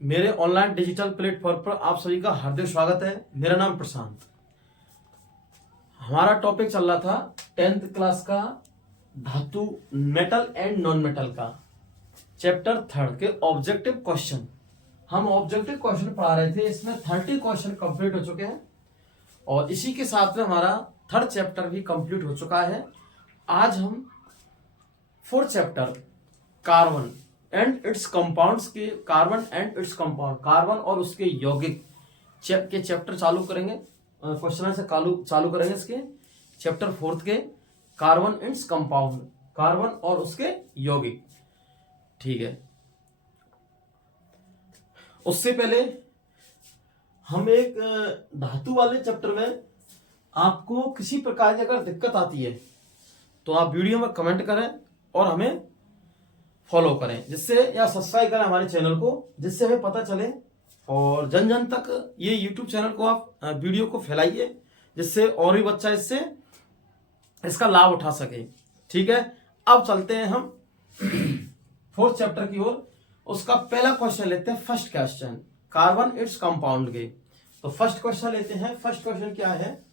मेरे online digital platform पर आप सभी का हार्दिक स्वागत है। मेरा नाम प्रशांत। हमारा टॉपिक चल रहा था 10th क्लास का धातु मेटल एंड नॉन मेटल का चैप्टर 3 के ऑब्जेक्टिव क्वेश्चन। हम ऑब्जेक्टिव क्वेश्चन पढ़ा रहे थे, इसमें 30 क्वेश्चन कंप्लीट हो चुके हैं और इसी के साथ में हमारा 3rd चैप्टर भी कंप्लीट हो चुका है। आज हम 4th chapter carbon and it's compounds के कार्बन और उसके यौगिक के चैप्टर चालू करेंगे। क्वेश्चन से चालू करेंगे इसके चैप्टर 4th के कार्बन एंड कंपाउंड, कार्बन और उसके यौगिक। ठीक है, उससे पहले हम एक धातु वाले चैप्टर में आपको किसी प्रकार की अगर दिक्कत आती है तो आप वीडियो में कमेंट करें और हमें फॉलो करें, जिससे या सब्सक्राइब करें हमारे चैनल को, जिससे हमें पता चले और जन जन तक ये यूट्यूब चैनल को आप वीडियो को फैलाइए, जिससे और भी बच्चा इससे इसका लाभ उठा सके। ठीक है, अब चलते हैं हम 4th चैप्टर की ओर। उसका पहला क्वेश्चन लेते हैं, first question carbon its compound के। तो फर्स्ट क्वेश्चन लेते हैं। फर्स्ट क्वेश्चन क्या है?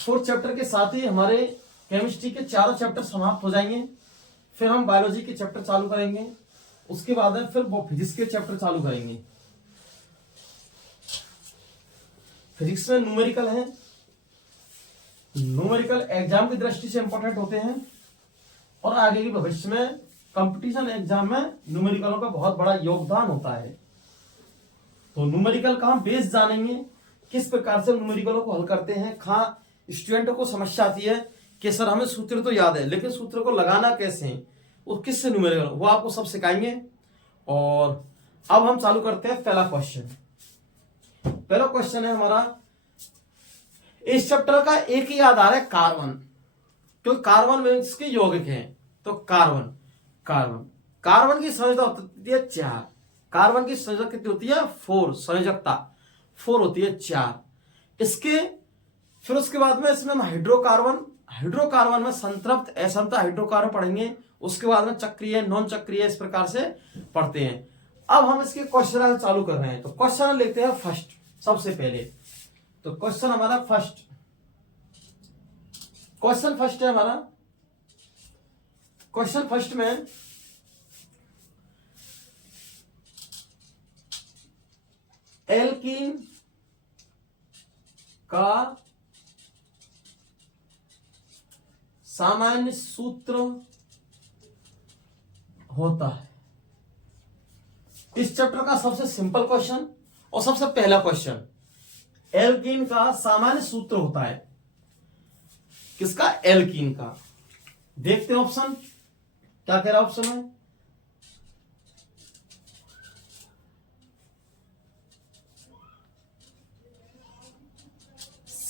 फोर्थ चैप्टर के साथ ही हमारे केमिस्ट्री के चारों चैप्टर समाप्त हो जाएंगे। फिर हम बायोलॉजी के चैप्टर चालू करेंगे, उसके बाद में फिर वो फिजिक्स के चैप्टर चालू करेंगे। फिजिक्स में न्यूमेरिकल है, न्यूमेरिकल एग्जाम की दृष्टि से इंपॉर्टेंट होते हैं और आगे के भविष्य में कंपटीशन एग्जाम में न्यूमेरिकलों का बहुत बड़ा योगदान होता है। तो न्यूमेरिकल का हम बेस जानेंगे, किस प्रकार से न्यूमेरिकलों को हल करते हैं। स्टूडेंटों को समस्या आती है कि सर हमें सूत्र तो याद है लेकिन सूत्र को लगाना कैसे है, वो किससे न्यूमेरिकल, वो आपको सब सिखाएंगे। और अब हम चालू करते हैं पहला क्वेश्चन। पहला क्वेश्चन है हमारा, इस चैप्टर का एक ही आधार है कार्बन, क्योंकि कार्बन में इसके यौगिक हैं। तो कार्बन कार्बन कार्बन की संयोजकता होती है 4। कार्बन की संयोजकता कितनी होती है? 4। संयोजकता 4 होती है 4 इसके। फिर उसके बाद में इसमें हम हाइड्रोकार्बन में संतृप्त असंतृप्त हाइड्रोकार्बन पढ़ेंगे। उसके बाद में चक्रीय नॉन चक्रीय इस प्रकार से पढ़ते हैं। अब हम इसके क्वेश्चन चालू कर रहे हैं। तो क्वेश्चन लेते हैं फर्स्ट, सबसे पहले। तो क्वेश्चन हमारा फर्स्ट है हमारा। क्वेश्चन फर्स्ट में एल्कीन का सामान्य सूत्र होता है। इस चैप्टर का सबसे सिंपल क्वेश्चन और सबसे पहला क्वेश्चन, एल्कीन का सामान्य सूत्र होता है। किसका? एल्कीन का। देखते हैं ऑप्शन क्या कह रहा है। ऑप्शन में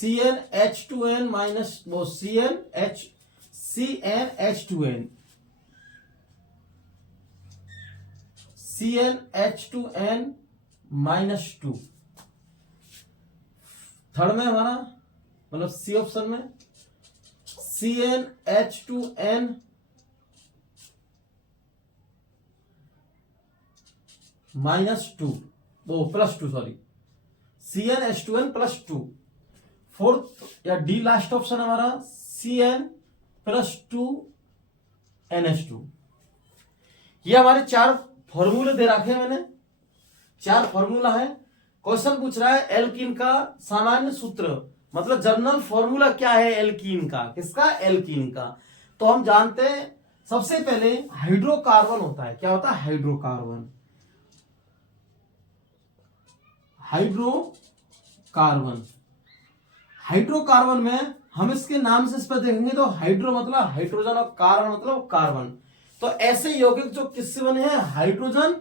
CnH2n माइनस वो CnH2n -2। थर्ड में हमारा मतलब सी ऑप्शन में CnH2n -2 वो +2 सॉरी CnH2n +2। फोर्थ या डी लास्ट ऑप्शन हमारा Cn+2NH2। ये हमारे 4 फॉर्मूले दे रखे हैं मैंने, 4 फॉर्मूला है। क्वेश्चन पूछ रहा है एल्कीन का सामान्य सूत्र, मतलब जनरल फॉर्मूला क्या है एल्कीन का। किसका? एल्कीन का। तो हम जानते हैं सबसे पहले हाइड्रोकार्बन होता है। क्या होता है? हाइड्रोकार्बन में हम इसके नाम से इस पर देखेंगे तो हाइड्रो मतलब हाइड्रोजन और कार्बन मतलब कार्बन। तो ऐसे यौगिक जो किससे बने हैं? हाइड्रोजन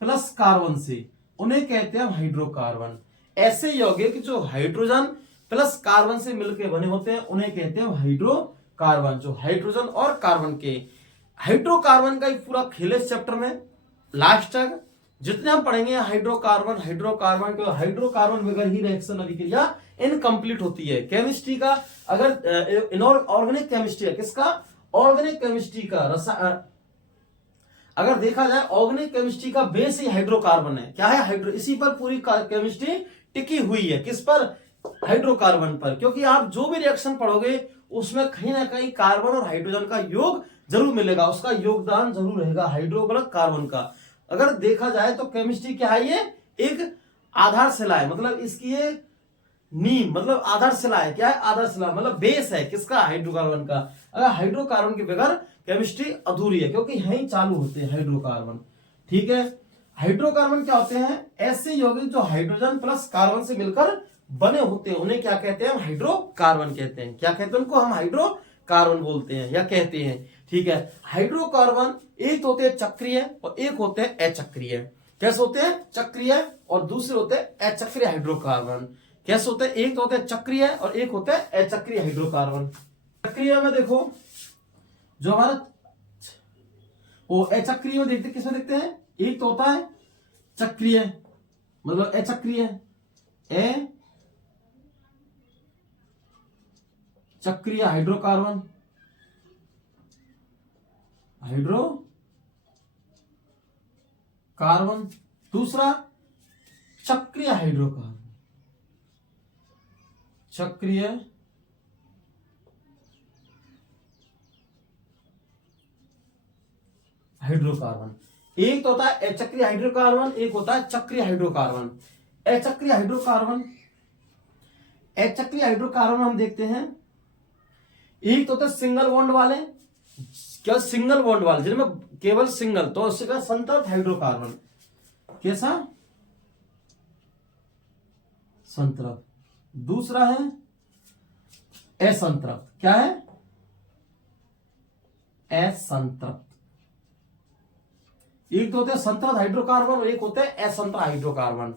प्लस कार्बन से, उन्हें कहते हैं हाइड्रोकार्बन। ऐसे यौगिक जो हाइड्रोजन प्लस कार्बन से मिलकर बने होते हैं उन्हें कहते हैं हाइड्रोकार्बन। जो हाइड्रोजन और कार्बन के हाइड्रोकार्बन का ही पूरा खेल इस चैप्टर में लास्ट तक जितने हम पढ़ेंगे हाइड्रोकार्बन के हाइड्रोकार्बन बगैर ही रिएक्शन अभिक्रिया इनकम्प्लीट होती है। केमिस्ट्री का अगर इनऑर्गेनिक केमिस्ट्री है, किसका? ऑर्गेनिक केमिस्ट्री का अगर देखा जाए ऑर्गेनिक केमिस्ट्री का बेस ही हाइड्रोकार्बन है। क्या है? हाइड्रो। इसी पर पूरी केमिस्ट्री टिकी हुई है। किस पर? हाइड्रोकार्बन पर। क्योंकि आप जो भी रिएक्शन पढ़ोगे उसमें कहीं ना कहीं कार्बन और हाइड्रोजन का योग जरूर मिलेगा, उसका योगदान जरूर रहेगा हाइड्रोकार्बन का। अगर देखा जाए तो केमिस्ट्री क्या है? ये एक आधारशिला है, मतलब इसकी ये नींव, मतलब आधारशिला है। क्या है? आधारशिला मतलब बेस है किसका? हाइड्रोकार्बन का। अगर हाइड्रोकार्बन के बगैर केमिस्ट्री अधूरी है, क्योंकि यहीं चालू होते हैं हाइड्रोकार्बन। ठीक है। हाइड्रोकार्बन क्या होते हैं? ऐसे यौगिक जो हाइड्रोजन प्लस कार्बन से मिलकर बने होते हैं, उन्हें क्या कहते हैं? हम हाइड्रोकार्बन कहते हैं। क्या कहते हैं उनको? हम हाइड्रोकार्बन बोलते हैं या कहते हैं। ठीक है। हाइड्रोकार्बन एक होते हैं चक्रीय और एक होते हैं अचक्रीय। कैसे होते हैं? चक्रीय और दूसरे होते हैं अचक्रीय हाइड्रोकार्बन। कैसे होते हैं? एक तो होते हैं चक्रीय और एक होते हैं अचक्रीय हाइड्रोकार्बन। चक्रीय में देखो जो हमारा वो अचक्रीय में देखते, किसमें देखते हैं? एक तो होता है चक्रीय मतलब अचक्रीय, चक्रीय हाइड्रोकार्बन, कार्बन। दूसरा चक्रीय हाइड्रोकार्बन, चक्रीय हाइड्रोकार्बन। एक तो होता है अचक्रीय हाइड्रोकार्बन, एक होता है चक्रीय हाइड्रोकार्बन। अचक्रीय हाइड्रोकार्बन, अचक्रीय हाइड्रोकार्बन हम देखते हैं एक तो होता है सिंगल बॉन्ड वाले। क्या? सिंगल बॉन्ड वाले जिनमें केवल सिंगल, तो उससे क्या? संतृप्त हाइड्रोकार्बन। कैसा? संतृप्त। दूसरा है असंतृप्त। क्या है? असंतृप्त। एक तो होते हैं संतृप्त हाइड्रोकार्बन और एक होते हैं असंतृप्त हाइड्रोकार्बन।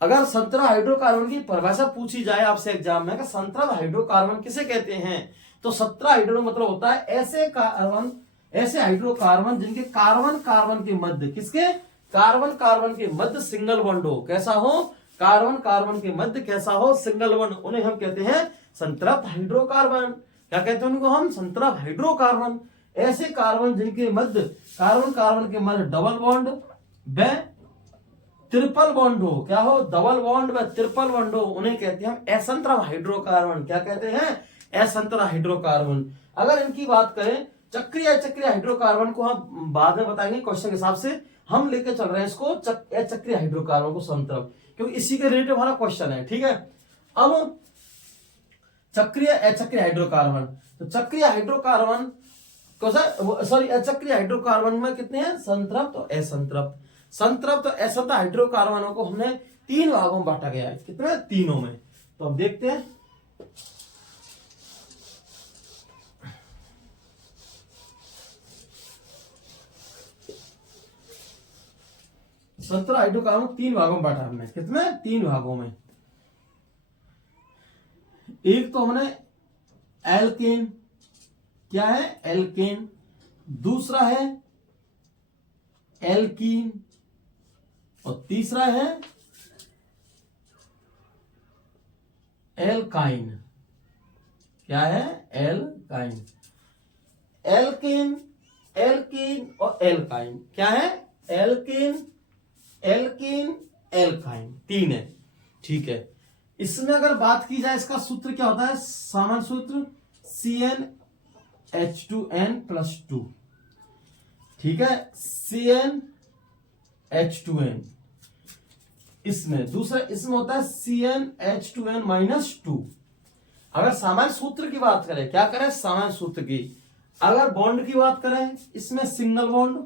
अगर संतृप्त हाइड्रोकार्बन की परिभाषा पूछी जाए आपसे एग्जाम में कि संतृप्त हाइड्रोकार्बन किसे कहते हैं, तो 17 हाइड्रो मतलब होता है ऐसे कार्बन, ऐसे हाइड्रोकार्बन जिनके कार्बन कार्बन के मध्य, किसके? कार्बन कार्बन के मध्य सिंगल बॉन्ड हो। कैसा हो? कार्बन कार्बन के मध्य कैसा हो? Single bond. उन्हें हम कहते हैं संतृप्त हाइड्रोकार्बन। क्या कहते हैं उनको हम? संतृप्त हाइड्रोकार्बन। ऐसे कार्बन जिनके मध्य, कार्बन कार्बन के मध्य डबल बॉन्ड व ट्रिपल बॉन्ड हो। क्या हो? डबल बॉन्ड व ट्रिपल बॉन्ड हो, उन्हें कहते हैं हम असंतृप्त हाइड्रोकार्बन। क्या कहते हैं? असंतृप्त हाइड्रोकार्बन। अगर इनकी बात करें चक्रीय चक्रीय हाइड्रोकार्बन को हम बाद में बताएंगे क्वेश्चन के हिसाब से। हम लेके चल रहे हैं इसको चक्रीय हाइड्रोकार्बन को संतृप्त, क्योंकि इसी के रिलेटेड हमारा क्वेश्चन है। ठीक है। अब चक्रीय अचक्रीय हाइड्रोकार्बन, तो चक्रीय हाइड्रोकार्बन सॉरी अचक्रीय हाइड्रोकार्बन में कितने हैं? संतृप्त और असंतृप्त। संतृप्त और असंतृप्त हाइड्रोकार्बनों को हमने 3 भागों में बांटा गया है। कितने? 3 में। तो अब देखते हैं। संतृप्त हाइड्रोकार्बन 3 भागों में बांटा हमने। कितने? 3 भागों में। एक तो हमने एल्केन, क्या है? एल्केन। दूसरा है एल्कीन और तीसरा है एल्काइन। क्या है? एल्काइन। एल्कीन, एल्कीन और एल्काइन। क्या है? एल्कीन, एल्कीन, एल्काइन, 3 है। ठीक है। इसमें अगर बात की जाए इसका सूत्र क्या होता है? सामान्य सूत्र CnH2n+2। ठीक है। CnH2n। इसमें दूसरा इसमें होता है CnH2n-2। अगर सामान्य सूत्र की बात करें, क्या करें? सामान्य सूत्र की। अगर बॉन्ड की बात करें, इसमें सिंगल बॉन्ड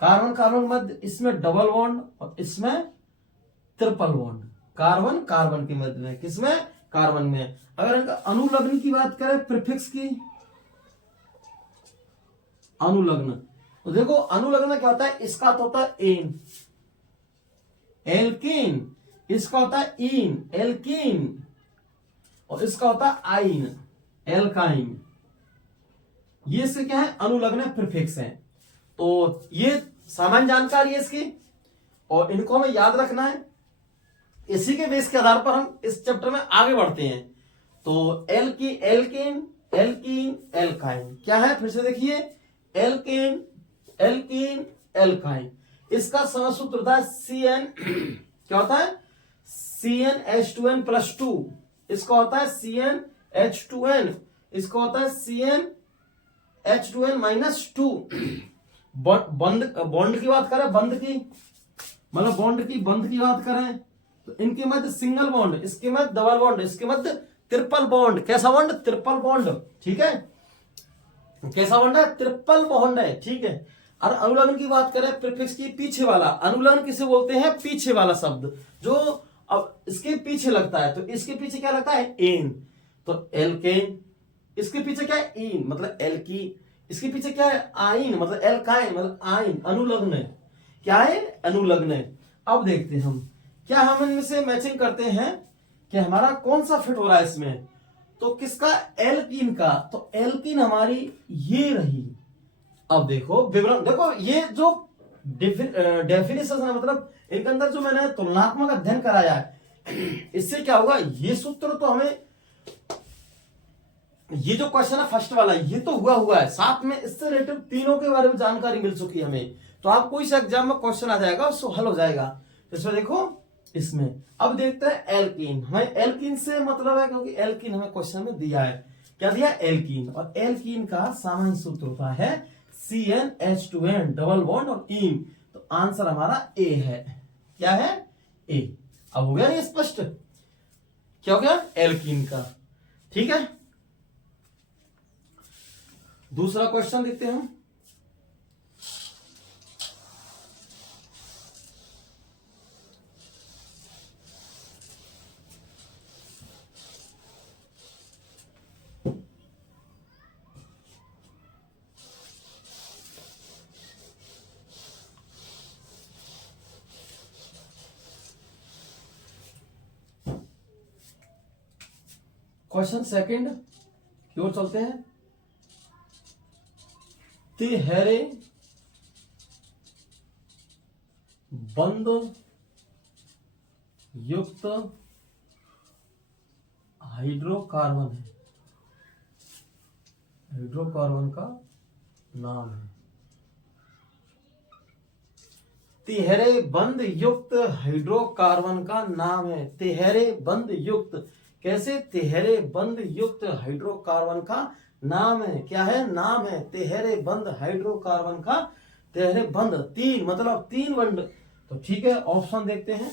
कार्बन कार्बन मध्य, इसमें डबल बॉन्ड और इसमें ट्रिपल बॉन्ड कार्बन कार्बन के मध्य में। किसमें? कार्बन में। अगर इनका अनुलग्न की बात करें, प्रीफिक्स की, अनुलग्न, तो देखो अनुलग्न क्या होता है? इसका तो होता है एन, एल्कीन। इसका होता है इन, एल्कीन। और इसका होता है आइन, एल्काइन। ये से क्या है? अनुलग्न प्रीफिक्स है। तो ये सामान्य जानकारी है इसकी, और इनको हमें याद रखना है। इसी के बेस के आधार पर हम इस चैप्टर में आगे बढ़ते हैं। तो एल्कीन एल्कीन एल्काइन। क्या है फिर से देखिए, एल्कीन एल्कीन एल्काइन। इसका समसूत्र होता है CN क्या होता है CnH2n प्लस 2। इसका होता है CnH2n, इसका होता है CnH2n माइनस 2। बॉन्ड की बात करें, बंद की मतलब बंद की बात करें तो इनके मध्य सिंगल बॉन्ड, इसके मध्य डबल बॉन्ड, इसके मध्य ट्रिपल बॉन्ड। कैसा बॉन्ड? Triple bond. ठीक है, कैसा बॉन्ड है? ट्रिपल बॉन्ड है। ठीक है, और अनुलग्न की बात करें, प्रीफिक्स की पीछे वाला, अनुलग्न किसे बोलते हैं? पीछे वाला शब्द जो अब इसके पीछे लगता है, तो इसके पीछे क्या लगता है? एन। तो एल्केन, इसके पीछे क्या है? इन मतलब एल्की, इसके पीछे क्या है? आइन मतलब एल्काइन मतलब आइन, अनुलग्न है। क्या है? अनुलग्न है। अब देखते हैं हम क्या हम इनमें से मैचिंग करते हैं कि हमारा कौन सा फिट हो रहा है इसमें। तो किसका? एल्कीन का। तो एल्कीन हमारी ये रही। अब देखो विवरण, देखो ये जो डेफिनेशन है, मतलब इनके अंदर जो मैंने तुलनात्मक अध्ययन कराया है, इससे क्या होगा? ये सूत्र तो हमें, ये जो क्वेश्चन है फर्स्ट वाला, ये तो हुआ है, साथ में इससे रिलेटेड तीनों के बारे में जानकारी मिल चुकी है हमें। तो आप कोई सा एग्जाम में क्वेश्चन आ जाएगा, उसको हल हो जाएगा। तो इसमें देखो, इसमें अब देखते हैं एल्कीन। हमें एल्कीन से मतलब है क्योंकि एल्कीन हमें क्वेश्चन में दिया है। क्या दिया? एल्कीन। और एल्कीन का सामान्य सूत्र होता है CnH2n डबल बॉन्ड और इन। तो आंसर हमारा ए है। क्या है? ए। अब हो गया नहीं स्पष्ट? क्या हो गया? एल्कीन का। ठीक है, दूसरा क्वेश्चन देखते हैं हम। क्वेश्चन सेकंड की ओर चलते हैं। तिहरे बंद युक्त हाइड्रोकार्बन है, हाइड्रोकार्बन का नाम है। तिहरे बंद युक्त हाइड्रोकार्बन का नाम है। तिहरे बंद युक्त, कैसे? तिहरे बंद युक्त हाइड्रोकार्बन का नाम है। क्या है? नाम है। तिहरे बंद हाइड्रोकार्बन का, तिहरे बंद तीन मतलब तीन बंद। तो ठीक है, ऑप्शन देखते हैं।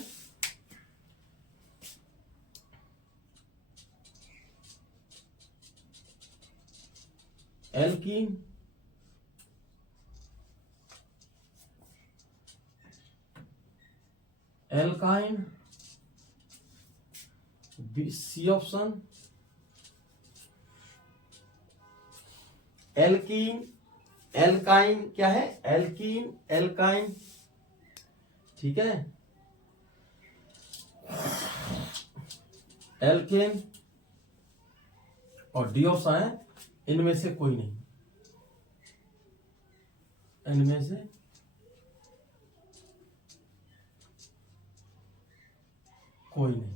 Alkene, alkyne, C option alkene alkyne. क्या है? Alkene alkyne. ठीक है, एल्केन और डी ऑप्शन है इनमें से कोई नहीं, इनमें से कोई नहीं।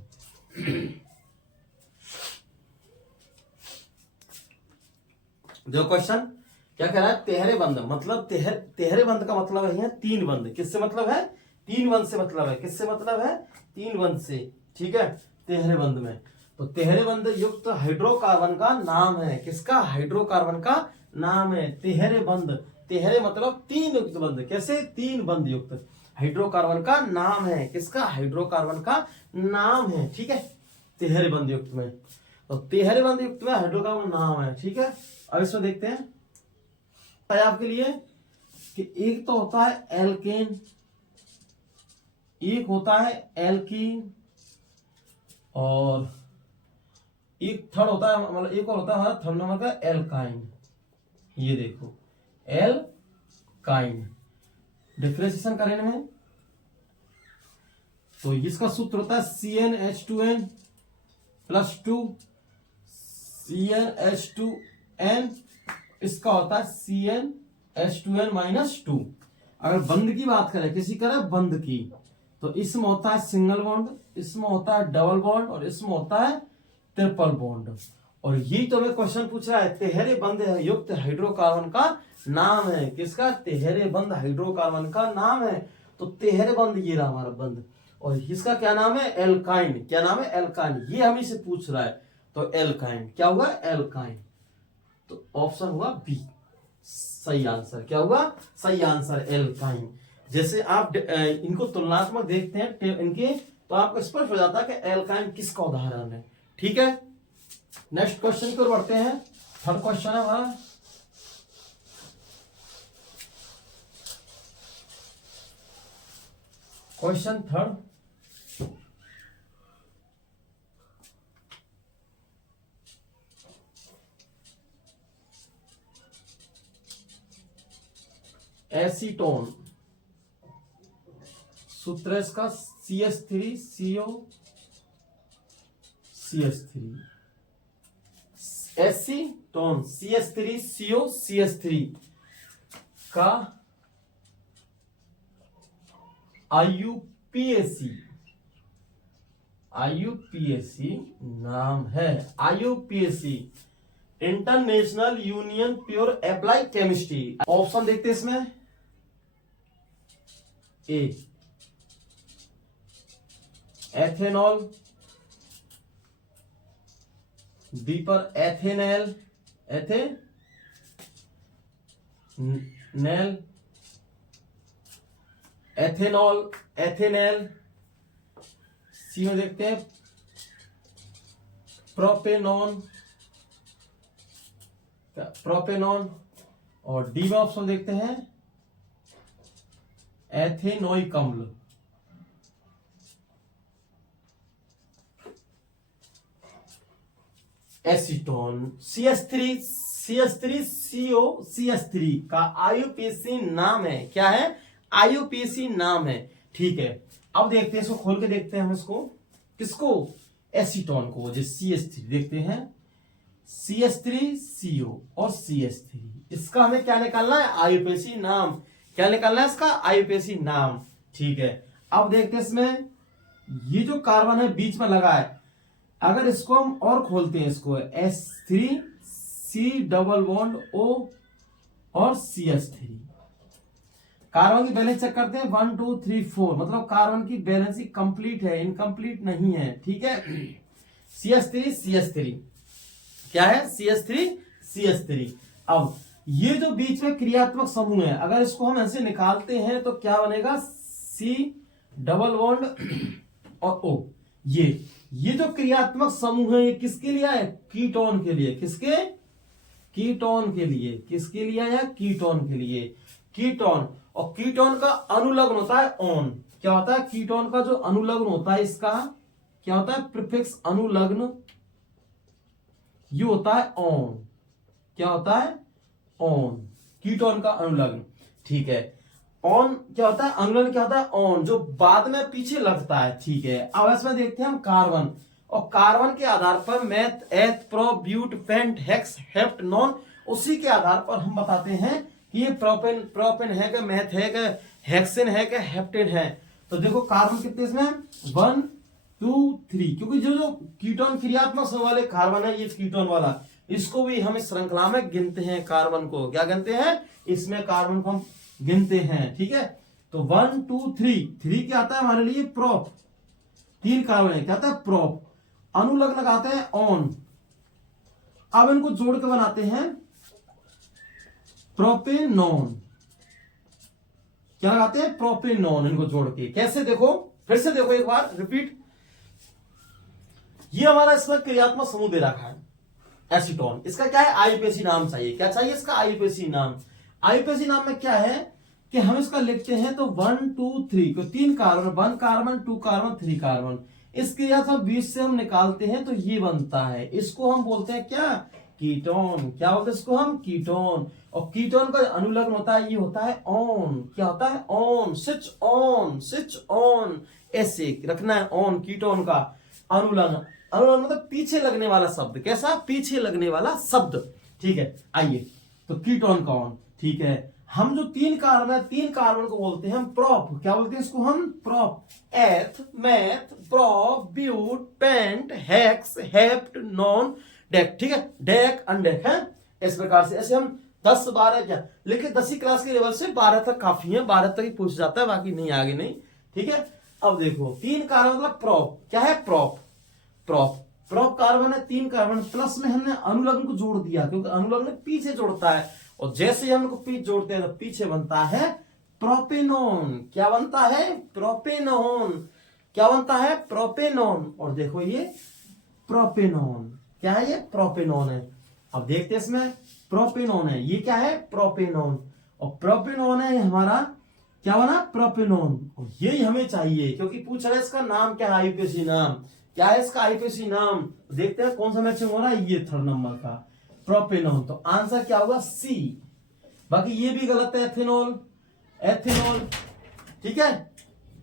जो क्वेश्चन क्या कह रहा है? तिहरे बंद मतलब तिहरे बंद का मतलब है यहाँ तीन बंद। किससे मतलब है? तीन बंद से मतलब है। किससे मतलब है? तीन बंद से। ठीक है, तिहरे बंद में। तो तिहरे बंद युक्त हाइड्रोकार्बन का नाम है। किसका? हाइड्रोकार्बन का नाम है तिहरे बंद। तिहरे मतलब तीन युक्त बंद। कैसे? तीन बंद युक्त हाइड्रोकार्बन का नाम है। किसका? हाइड्रोकार्बन का नाम है। ठीक है, तिहरे बंद युक्त में। तो तिहरे बंद युक्त में हाइड्रोकार्बन नाम है। ठीक है, अब इसमें देखते हैं आपके लिए कि एक तो होता है एल्केन, एक होता है एल्कीन, और एक थर्ड होता है, मतलब एक और होता है हमारा थर्ड नंबर का एल्काइन। ये देखो एल्काइन। डिफरेंशिएशन करें में तो इसका सूत्र होता है CnH2n प्लस 2 CnH2n, इसका होता है CnH2n माइनस 2। अगर बंद की बात करें, किसी करें बंद की, तो इसमें होता है सिंगल बॉन्ड, इसमें होता है डबल बॉन्ड और इसमें होता है ट्रिपल बॉन्ड। और यही तो हमें क्वेश्चन पूछ रहा है, तिहरे बंध युक्त हाइड्रोकार्बन का नाम है। किसका? तिहरे बंध हाइड्रोकार्बन का नाम है। तो तिहरे बंध ये रहा हमारा बंध, और इसका क्या नाम है? एल्काइन। क्या नाम है? एल्काइन। ये हमें से पूछ रहा है, तो एल्काइन क्या हुआ? एल्काइन। तो ऑप्शन हुआ बी सही आंसर। क्या हुआ? सही आंसर एल्काइन। जैसे आप इनको तुलनात्मक देखते हैं इनके, तो आपको स्पष्ट हो जाता है कि एल्काइन किसका उदाहरण है। ठीक है, नेक्स्ट क्वेश्चन की ओर बढ़ते हैं। थर्ड क्वेश्चन है हमारा, क्वेश्चन थर्ड, एसीटोन, सूत्र है इसका CH3CO CH3। Acetone CH3CO CH3 का IUPAC नाम है। IUPAC international union pure applied chemistry. Option देखते हैं इसमें, ए एथेनॉल, बी पर एथेनॉल, एथेनॉल। सी में देखते हैं प्रोपेनॉन, और डी में ऑप्शन देखते हैं एथेनोइक अम्ल। एसीटोन CH3CO CH3 का IUPAC नाम है। क्या है? IUPAC नाम है। ठीक है, अब देखते हैं इसको, खोल के देखते हैं हम इसको। किसको? एसीटोन को। जो CH3 देखते हैं, CH3CO और CH3, इसका हमें क्या निकालना है? IUPAC नाम। क्या निकालना है इसका? IUPAC नाम। ठीक है, अब देखते हैं इसमें ये जो कार्बन है बीच में लगा है, अगर इसको हम और खोलते हैं, इसको H3C डबल बॉन्ड O और CH3, कार्बन की बैलेंस चेक करते हैं 1 2 3 4, मतलब कार्बन की बैलेंस ही कंप्लीट है, इनकम्प्लीट नहीं है। ठीक है, CH3 क्या है? CH3। अब ये जो बीच में क्रियात्मक समूह है, अगर इसको हम ऐसे निकालते हैं तो क्या बनेगा? C डबल बॉन्ड और O। ये जो क्रियात्मक समूह है, ये किसके लिए है? कीटोन के लिए। किसके? कीटोन के लिए। किसके लिए है? कीटोन के लिए। कीटोन, और कीटोन का अनुलग्न होता है ऑन। क्या होता है? कीटोन का जो अनुलग्न होता है, इसका क्या होता है? प्रीफिक्स अनुलग्न, ये होता है ऑन। क्या होता है? ऑन, कीटोन का अनुलग्न। ठीक है, ऑन क्या होता है? अनुलग्न क्या होता है? ऑन, जो बाद में पीछे लगता है। ठीक है, अब इसमें देखते हैं हम कार्बन, और कार्बन के आधार पर meth, eth, pro, but, pent, hex, hept, non, उसी के आधार पर हम बताते हैं कि ये प्रोपेन है कि मेथ है कि हेक्सेन है कि हेप्टेन है। तो देखो कार्बन कितने इसमें? 1 2 3, क्योंकि जो कीटोन क्रियात्मक समूह वाले कार्बन है, ये कीटोन वाला, इसको भी हम इस श्रृंखला में गिनते हैं। कार्बन को क्या गिनते हैं? इसमें कार्बन को हम गिनते हैं। ठीक है, तो 1 2 3 क्या आता है हमारे लिए? प्रोप। 3 कार्बन है, क्या आता है? प्रोप। अनुलग्न लगाते हैं ऑन। अब इनको जोड़ के बनाते हैं प्रोपेनॉन। क्या लगाते हैं? प्रोपेनॉन। इनको जोड़ के कैसे? देखो, फिर से देखो एक बार रिपीट। ये हमारा इसमें क्रियात्मक समूह दे रखा है एसीटोन, इसका क्या है? IUPAC नाम चाहिए। क्या चाहिए इसका? IUPAC नाम। IUPAC नाम में क्या है कि हम इसका लिखते हैं तो 1 2 3 को 3 कार्बन, 1 कार्बन 2 कार्बन 3 कार्बन, इस क्रिया से 20 से हम निकालते हैं तो ये बनता है। इसको हम बोलते हैं क्या? कीटोन। क्या बोलते हैं इसको हम? कीटोन। और कीटोन का अनुलग्न होता है, ये होता है ऑन। क्या होता है? On. Switch on, switch on, ऐसे रखना है ऑन। कीटोन का अनुलग्न, अनुलग्न मतलब पीछे लगने वाला शब्द। कैसा? पीछे लगने वाला शब्द। ठीक है, आइए, तो कीटोन का ऑन। ठीक है, हम जो 3 कार्बन है, 3 कार्बन को बोलते हैं हम प्रोप। क्या बोलते हैं इसको हम? Prop. Eth, meth, prop, but, pent, hex, hept, non, dec, ठीक है, डेक अनडेक है, इस प्रकार से। ऐसे हम 10 12 क्या लेकिन 10वीं क्लास के लेवल से 12 तक काफी है, 12 तक ही पूछ जाता है, बाकी नहीं आगे नहीं, ठीक है। अब देखो 3 कार्बन मतलब प्रोप, क्या है प्रोप, प्रोप कार्बन है, 3 कार्बन प्लस में हमने अनुलग्न को जोड़ दिया, क्योंकि अनुलग्न पीछे जोड़ता है, और जैसे ही हम इनको पीछे जोड़ते हैं तो पीछे बनता है प्रोपेनॉन। क्या बनता है? प्रोपेनॉन। क्या बनता है? प्रोपेनॉन। और देखो ये प्रोपेनॉन, क्या है ये? प्रोपेनॉन है। अब देखते हैं इसमें प्रोपेनॉन है, ये क्या है? प्रोपेनॉन। और प्रोपेनॉन है हमारा, क्या बना? प्रोपेनॉन। और यही हमें चाहिए, क्योंकि पूछ रहा है इसका नाम क्या है, आईपीएसी नाम क्या है इसका, आईपीएसी नाम। देखते हैं कौन सा मैचिंग हो रहा है, ये 3rd नंबर का प्रोपेनॉन। तो आंसर क्या होगा? सी। बाकी ये भी गलत है, एथेनॉल, एथेनॉल, ठीक है,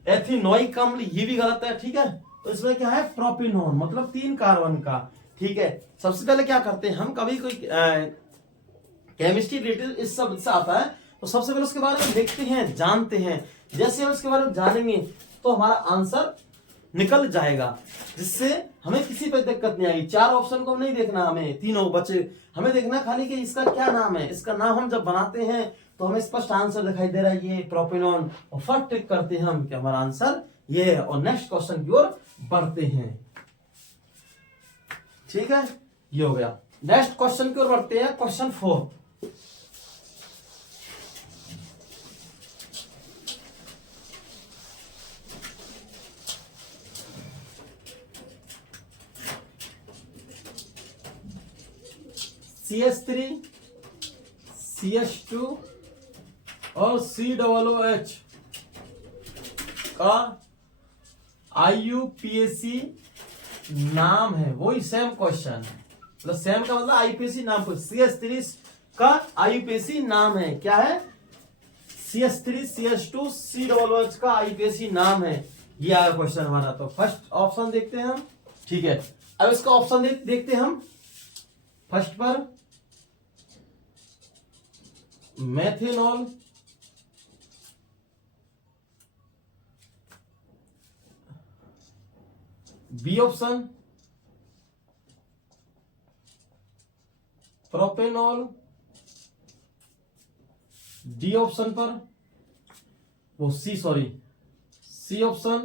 एथिनोइक अम्ल, ये भी गलत है, ठीक है। तो इसमें क्या है? प्रोपेनॉन, मतलब 3 कार्बन का, ठीक है। सबसे पहले क्या करते हैं हम, कभी कोई केमिस्ट्री रिलेटेड इस शब्द से आता है तो सबसे पहले उसके बारे में देखते हैं, जानते हैं। जैसे हम इसके बारे में जानेंगे तो हमारा आंसर निकल जाएगा, जिससे हमें किसी पर दिक्कत नहीं आएगी। 4 ऑप्शन को नहीं देखना, हमें तीनों बचे, हमें देखना खाली कि इसका क्या नाम है। इसका नाम हम जब बनाते हैं तो हमें स्पष्ट आंसर दिखाई दे रहा है, ये प्रोपेनॉन, और फर्स्ट टिक करते हैं हम कि हमारा आंसर ये है, और नेक्स्ट क्वेश्चन की ओर बढ़ते हैं, ठीक है। ये हो गया। नेक्स्ट क्वेश्चन की ओर बढ़ते हैं, क्वेश्चन 4। CH3, CH2 और COOH का IUPAC नाम है, वही सेम क्वेश्चन है, मतलब सेम का मतलब आईपीएसी नाम को। CH3 का आईपीएसी नाम है, क्या है? CH3 CH2 COOH का आईपीएसी नाम है, ये आया क्वेश्चन हमारा। तो फर्स्ट ऑप्शन देखते हैं हम, ठीक है। अब इसका ऑप्शन देखते हैं हम। फर्स्ट पर methanol, B option propanol, D option पर वो सी ऑप्शन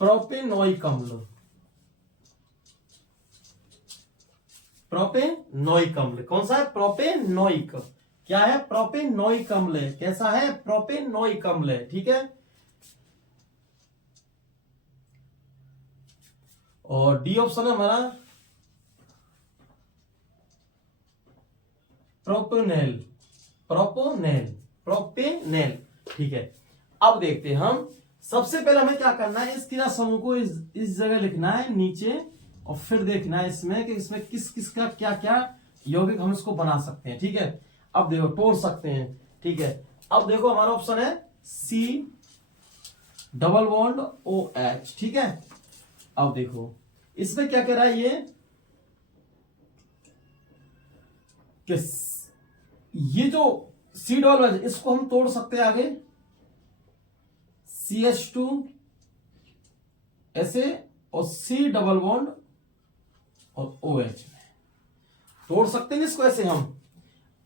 प्रोपेनोइक अम्ल, प्रोपेनोइक अम्ल कौन सा है? प्रोपेनोइक। क्या है? प्रोपेनोइक अम्ल। कैसा है? प्रोपेनोइक अम्ल, ठीक है। और डी ऑप्शन है हमारा प्रोपेनेल, प्रोपेनेल, ठीक है। अब देखते हैं हम, सबसे पहले हमें क्या करना है, इस क्रिया समूह को इस जगह लिखना है नीचे, और फिर देखना है इसमें कि इसमें किस किस का क्या क्या यौगिक हम इसको बना सकते हैं, ठीक है। अब देखो तोड़ सकते हैं, ठीक है। अब देखो हमारा ऑप्शन है C डबल बॉन्ड OH, ठीक है। अब देखो इसमें क्या कह रहा है, ये जो C डबल OH इसको हम तोड़ सकते हैं आगे, CH2 ऐसे और C डबल बॉन्ड और OH में तोड़ सकते हैं इसको ऐसे हम।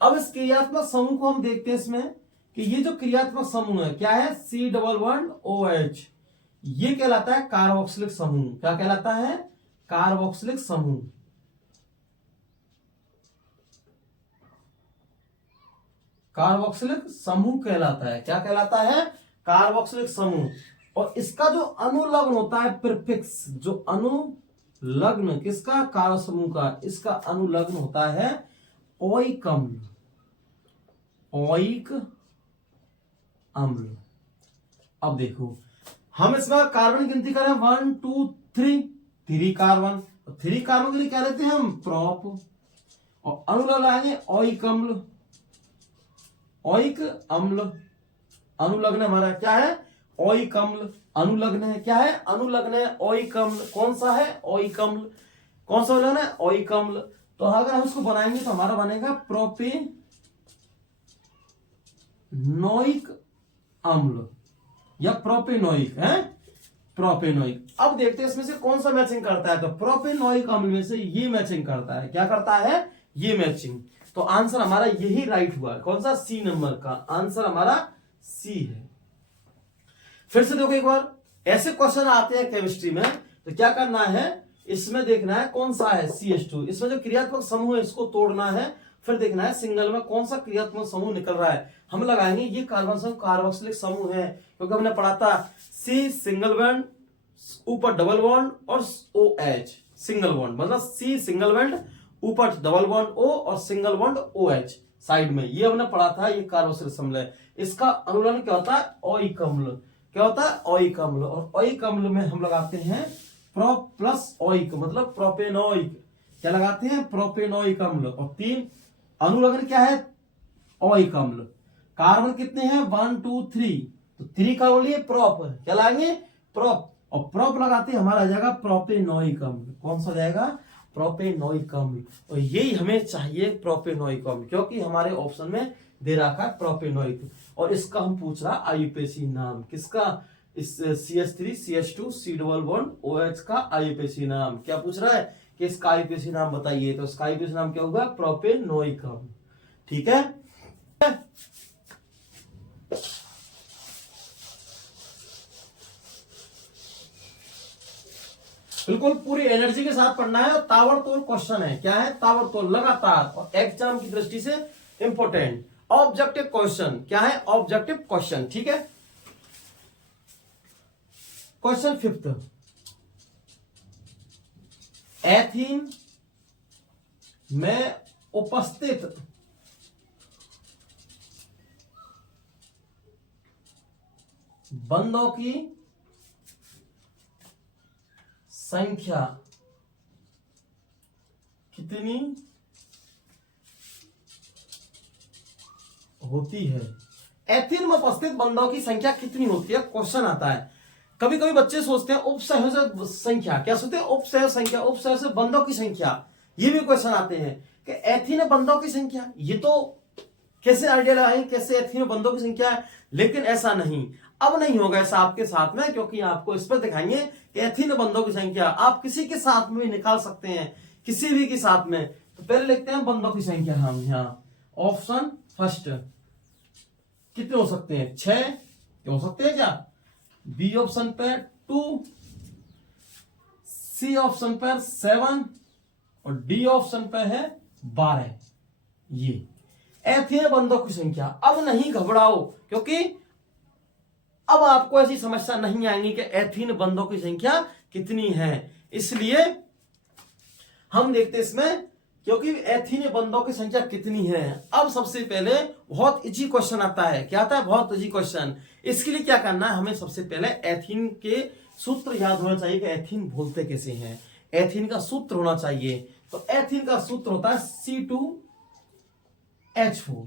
अब इस क्रियात्मक समूह को हम देखते हैं इसमें कि ये जो क्रियात्मक समूह है क्या है? C डबल बॉन्ड OH, ये कहलाता है कार्बोक्सिलिक समूह। क्या कहलाता है? कार्बोक्सिलिक समूह। कार्बोक्सिलिक समूह कहलाता है। क्या कहलाता है? कार्बोक्सिलिक समूह। और इसका जो अनुलग्न होता है प्रीफिक्स, जो अनुलग्न किसका? कार्ब समूह का, इसका अनुलग्न होता है ओइक अम्ल, ओइक अम्ल। अब देखो हम इसमें कार्बन की गिनती करें 1 2 3, 3 कार्बन, 3 कार्बन के लिए क्या लेते हैं हम? प्रोप, और अनुलग्न लाएंगे ओइक अम्ल, ओइक अम्ल। अनुलग्न हमारा क्या है? ओइक अम्ल। अनुलग्न है, क्या है? अनुलग्न है ओइक अम्ल। कौन सा है? ओइक अम्ल। कौन सा अनुलग्न है? ओइक अम्ल। तो अगर हम इसको बनाएंगे तो हमारा बनेगा प्रोपेनोइक अम्ल या प्रोपेनोइक है, प्रोपेनोइक। अब देखते हैं इसमें से कौन सा मैचिंग करता है, तो प्रोपेनोइक अम्ल में से ये मैचिंग करता है। क्या करता है, ये मैचिंग। तो आंसर हमारा यही राइट हुआ। कौन सा, सी नंबर का आंसर हमारा सी है। फिर से देखो एक बार, ऐसे क्वेश्चन आते हैं केमिस्ट्री में, तो क्या करना है, इसमें देखना है कौन सा है CH2, इसमें जो क्रियात्मक समूह है इसको तोड़ना है, फिर देखना है सिंगल में कौन सा क्रियात्मक समूह निकल रहा है। हम लगाएंगे ये कार्बन समूह कार्बोक्सिलिक समूह है, क्योंकि हमने पढ़ा था C सिंगल बॉन्ड, ऊपर डबल बॉन्ड और OH सिंगल बॉन्ड, मतलब C सिंगल बॉन्ड, ऊपर डबल बॉन्ड O और सिंगल बॉन्ड OH साइड में, ये हमने पढ़ा था, ये कार्बोक्सिलिक अम्ल है। इसका अनुलन क्या होता है, ओइक अम्ल। क्या होता है, ओइक अम्ल। और ओइक अम्ल में हम लगाते हैं प्रो प्लस ओइक, मतलब प्रोपेनोइक। क्या लगाते हैं, प्रोपेनोइक अम्ल। और 3 अनुलग्न क्या है, ओइक अम्ल। कार्बन कितने हैं, 1 2 3, तो 3 का बोलिए प्रोप, क्या लाएंगे, प्रोप। और प्रोप लगाते हमारा आ जाएगा प्रोपेनोइक अम्ल। कौन सा जाएगा, प्रोपेनोइक अम्ल। और यही हमें चाहिए प्रोपेनोइक अम्ल, क्योंकि हमारे ऑप्शन में दे रखा है प्रोपेनोइक, और इसका हम पूछ रहा आईयूपीएसी नाम। किसका, इस CH3 CH2 C double bond OH का आईयूपीएसी नाम। क्या पूछ रहा है कि इसका आईयूपीएसी नाम बताइए, तो इसका आईयूपीएसी नाम क्या होगा, प्रोपेनोइक अम्ल। ठीक है, बिल्कुल पूरी एनर्जी के साथ पढ़ना है, और ताबड़तोड़ क्वेश्चन है। क्या है, ताबड़तोड़, लगातार, और एग्जाम की दृष्टि से इंपॉर्टेंट ऑब्जेक्टिव क्वेश्चन। क्या है, ऑब्जेक्टिव क्वेश्चन। ठीक है, क्वेश्चन 5, एथीन में उपस्थित बंदों की संख्या कितनी होती है। एथेन में उपस्थित बंदों की संख्या कितनी होती है, क्वेश्चन आता है। कभी कभी बच्चे सोचते हैं उपसहज संख्या, क्या सोचते हैं, उपसहज संख्या, उपसहज बंदों की संख्या, ये भी क्वेश्चन आते हैं कि एथेन बंदों की संख्या, ये तो कैसे आइडिया लगाएं, कैसे एथेन बंदों की संख्या है। लेकिन ऐसा नहीं, अब नहीं होगा ऐसा आपके साथ में, क्योंकि आपको इस पर दिखाएंगे कि एथेन बंदों की संख्या आप किसी के साथ में भी निकाल सकते हैं, किसी भी के साथ में। तो पहले लिखते हैं बंदों की संख्या हम यहाँ, ऑप्शन फर्स्ट कितने हो सकते हैं, 6 हो सकते हैं क्या, बी ऑप्शन पे 2, सी ऑप्शन पर 7 और डी ऑप्शन पे है 12। ये एथेन बंदों की संख्या। अब नहीं घबराओ, क्योंकि अब आपको ऐसी समस्या नहीं आएंगी कि एथेन बंदों की संख्या कितनी है। इसलिए हम देखते इसमें, क्योंकि एथेन बंदों की संख्या कितनी है। अब सबसे पहले बहुत इजी क्वेश्चन आता है। क्या आता है, बहुत इजी क्वेश्चन। इसके लिए क्या करना है, हमें सबसे पहले एथेन के सूत्र याद होना चाहिए कि एथेन बोलते कैसे हैं। एथेन का सूत्र होना चाहिए, तो एथेन का सूत्र होता है C2H4।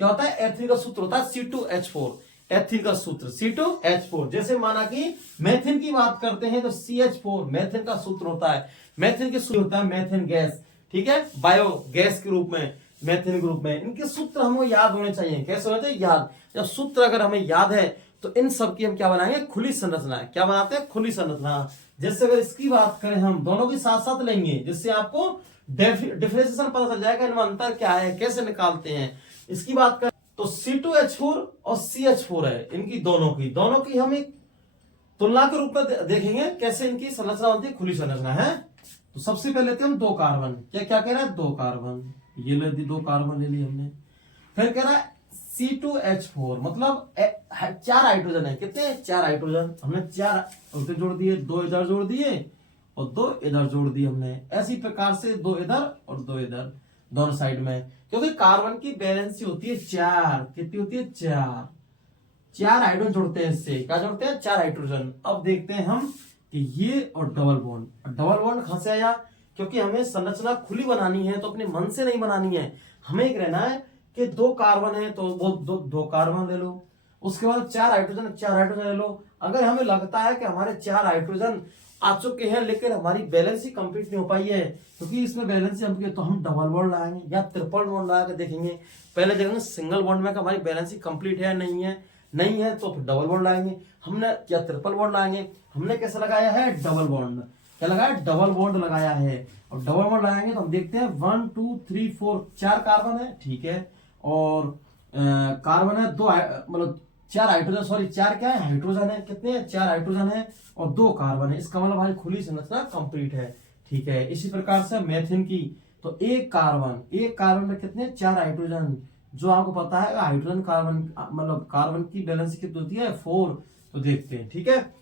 क्या होता है, एथेन का सूत्र होता है C2H4। एथेन का सूत्र C2H4। जैसे माना कि मेथेन की बात करते हैं तो CH4 मेथेन का सूत्र होता है। मेथेन के सूत्र होता है मेथेन गैस, ठीक है, बायो गैस के रूप में, मेथेन ग्रुप में। इनके सूत्र हमको याद होने चाहिए। कैसे होने चाहिए, याद। जब सूत्र अगर हमें याद है तो इन सब की हम क्या बनाएंगे, खुली संरचना। क्या बनाते हैं, खुली संरचना। जैसे अगर इसकी बात करें हम, दोनों की साथ साथ लेंगे, जिससे आपको डिफरेंशिएशन पता चल जाएगा, इनमें अंतर क्या है, कैसे निकालते हैं। इसकी बात करें तो C2H4 और CH4 है, इनकी दोनों की हम एक तुलना के रूप में देखेंगे कैसे इनकी संरचना होती है, खुली संरचना है। तो सबसे पहले लेते हैं हम 2 कार्बन। क्या कह रहा है, 2 कार्बन, ये ले दी, 2 कार्बन ले ली हमने। फिर कह रहा है C2H4, मतलब 4 हाइड्रोजन है। कितने, 4 हाइड्रोजन। हमने 4 उधर जोड़ दिए, 2 इधर जोड़ दिए और 2 इधर जोड़ दिए हमने। ऐसी प्रकार से 2 इधर और 2 इधर, दोनों साइड में। क्योंकि कार्बन की वैलेंसी होती है 4। कितनी होती है, 4 हाइड्रोजन जोड़ते हैं इससे। क्या जोड़ते हैं, 4 हाइड्रोजन। अब देखते हैं हम कि ये और डबल बॉन्ड कहां से आया, क्योंकि हमें संरचना खुली बनानी है, तो अपने मन से नहीं बनानी है। हमें एक रहना है कि 2 कार्बन है तो वो 2 कार्बन ले लो, उसके बाद 4 हाइड्रोजन ले लो। अगर हमें लगता है कि हमारे 4 हाइड्रोजन आ चुके हैं लेकिन हमारी बैलेंसी कंप्लीट नहीं हो पाई है, क्योंकि इसमें बैलेंसी हम तो हम डबल बॉन्ड लगाएंगे या ट्रिपल बॉन्ड लगा के देखेंगे। पहले देखेंगे सिंगल बॉन्ड में हमारी बैलेंसी कंप्लीट है या नहीं है, नहीं है तो फिर डबल बॉन्ड लगाएंगे। हमने क्या ट्रिपल बॉन्ड लगाएंगे, हमने कैसे लगाया है डबल बॉन्ड, क्या लगाया डबल बॉन्ड लगाया है। और डबल बॉन्ड लगाएंगे तो हम देखते हैं 1 2 3 4 4 कार्बन है, ठीक है, और कार्बन है 2 मतलब 4 हाइड्रोजन, सॉरी 4 क्या है हाइड्रोजन है, कितने हैं 4 हाइड्रोजन है और 2 कार्बन है, इसका मतलब भाई खुली संरचना कंप्लीट है, ठीक है। इसी प्रकार से मेथिन की तो एक कार्बन में कितने 4 हाइड्रोजन, जो आपको पता है हाइड्रोजन कार्बन मतलब कार्बन की बैलेंस कितनी होती है 4, तो देखते हैं, ठीक है।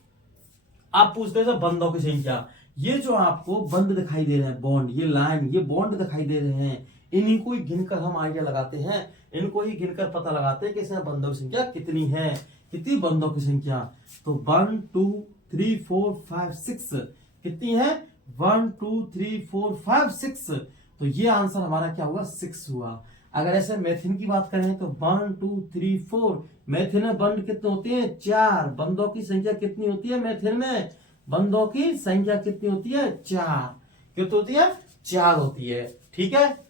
आप पूछते हैं बंधों की संख्या, ये जो आपको बंद दिखाई दे रहे हैं बॉन्ड, ये लाइन ये बॉन्ड दिखाई दे रहे हैं, इन्हीं को ही गिनकर हम आइडिया लगाते हैं, इनको ही गिनकर पता लगाते हैं कि इसमें बंधों की संख्या कितनी है, कितनी बंधों की संख्या। तो 1 2 3 4 5 6 कितनी है 1 2 3 4 5 6, तो ये आंसर हमारा क्या हुआ 6 हुआ। अगर ऐसे मेथिन की बात करें तो 1 2 3 4 मेथिन में बंद कितने होते हैं 4, बंधों की संख्या कितनी होती है मेथिन में, बंधों की संख्या कितनी होती है 4, कितनी होती है 4 होती है, ठीक है।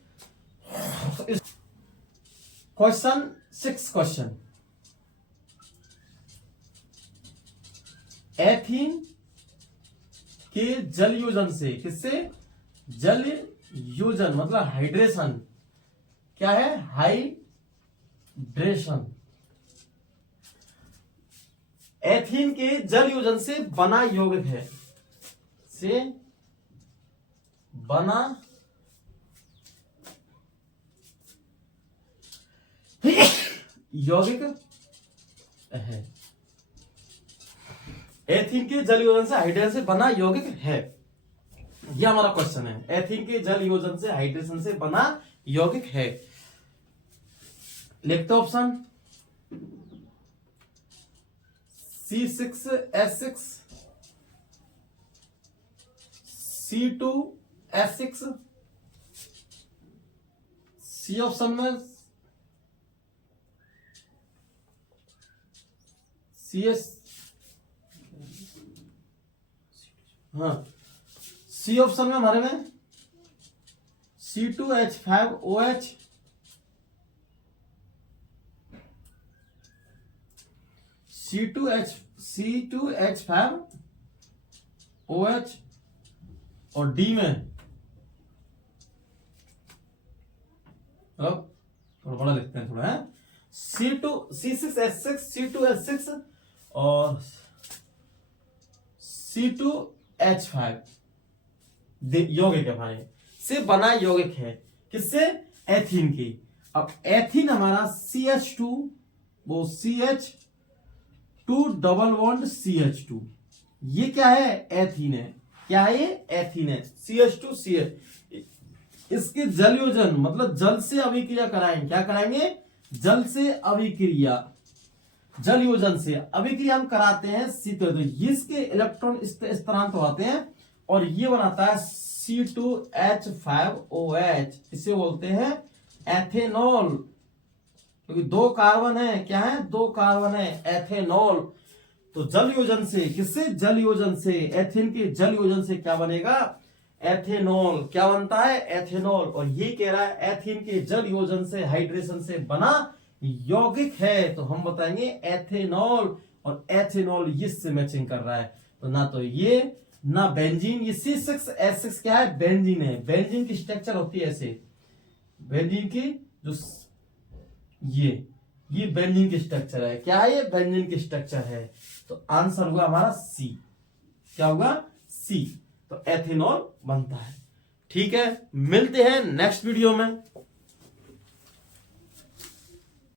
क्वेश्चन 6 क्वेश्चन, एथीन के जल योजन से, किससे जल योजन मतलब हाइड्रेशन, क्या है हाइड्रेशन, एथीन के जल योजन से बना यौगिक है, से बना यौगिक है, एथीन के जल योजन से हाइड्रेशन से बना यौगिक है, यह हमारा क्वेश्चन है। एथीन के जल योजन से हाइड्रेशन से बना यौगिक है, लिखते option C6H6 C2H6, C option में CS, हाँ सी ऑप्शन में हमारे में C2H5OH, C2H5OH और डी में अब थोड़ा बड़ा लिखते हैं थोड़ा है C6H6 C2H6 और C2H5 यौगिक है भाई, से बना यौगिक है, किससे एथीन की। अब एथीन हमारा CH2 वो CH2 डबल बॉन्ड CH2, ये क्या है एथीन है, क्या है ये एथीन है CH2 CH, इसके जल योजन मतलब जल से अभिक्रिया कराएंगे, क्या कराएंगे जल से अभिक्रिया, जल योजन से अभिक्रिया हम कराते हैं तो इसके इलेक्ट्रॉन स्थानांतरित होते हैं और ये बनाता है C2H5OH, इसे बोलते हैं एथेनॉल, क्योंकि 2 कार्बन है, क्या है 2 कार्बन है एथेनॉल। तो जल योजन से, किससे जल योजन से, एथेन के जल योजन से क्या बनेगा एथेनॉल, क्या बनता है एथेनॉल। और ये कह रहा है एथीन के जल योजन से हाइड्रेशन से बना यौगिक है, तो हम बताएंगे एथेनॉल, और एथेनॉल इससे मैचिंग कर रहा है, तो ना तो ये ना बेंजीन, ये C6H6 क्या है बेंजीन है, बेंजीन की स्ट्रक्चर होती है ऐसे, बेंजीन की जो ये बेंजीन की स्ट्रक्चर है, क्या है ये बेंजीन की स्ट्रक्चर है, तो आंसर हुआ हमारा सी, क्या होगा सी, तो एथेनॉल बनता है। ठीक है, मिलते हैं नेक्स्ट वीडियो में।